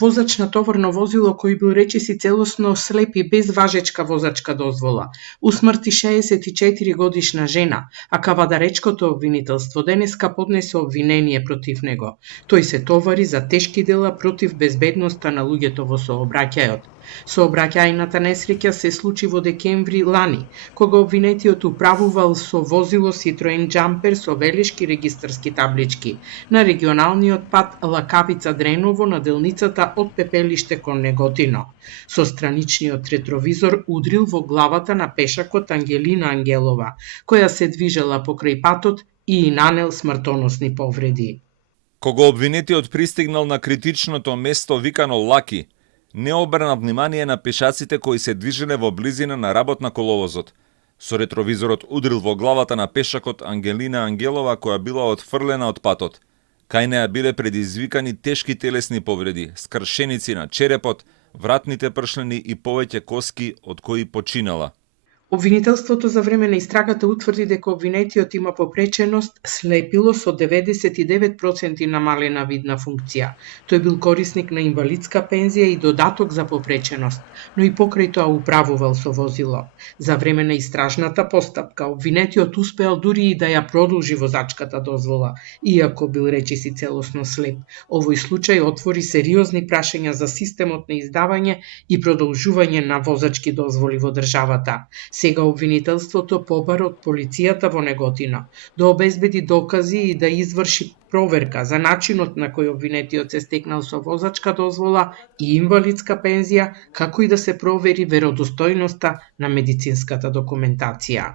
возач на товарно возило кој бил речиси целосно слеп и без важечка возачка дозвола. Усмрти 64 годишна жена, а кавадаречкото обвинителство денеска поднесе обвинение против него. Тој се товари за тешки дела против безбедноста на луѓето во сообраќајот. Сообраќајната несреќа се случи во декември лани, кога обвинетиот управувал со возило Citroen Jumper со велешки регистарски таблички на регионалниот пат Лакавица Дреново на делницата од Пепелиште кон Неготино. Со страничниот ретровизор удрил во главата на пешакот Ангелина Ангелова, која се движела покрај патот и нанел смртоносни повреди. Кога обвинетиот пристигнал на критичното место викано Лаки, не обрна внимание на пешаците кои се движеле во близина на работ на коловозот. Со ретровизорот удрил во главата на пешакот Ангелина Ангелова, која била отфрлена од патот. Кај неа биле предизвикани тешки телесни повреди, скршеници на черепот, вратните пршлени и повеќе коски од кои починала. Обвинителството за време на истрагата утврди дека обвинетиот има попреченост слепило со 99% намалена видна функција. Тој бил корисник на инвалидска пензија и додаток за попреченост, но и покрај тоа управувал со возило. За време на истражната постапка обвинетиот успеал дури и да ја продолжи возачката дозвола, иако бил речиси целосно слеп. Овој случај отвори сериозни прашања за системот на издавање и продолжување на возачки дозволи во државата. Сега обвинителството побара од полицијата во Неготино да обезбеди докази и да изврши проверка за начинот на кој обвинетиот се стекнал со возачка дозвола и инвалидска пензија, како и да се провери веродостојноста на медицинската документација.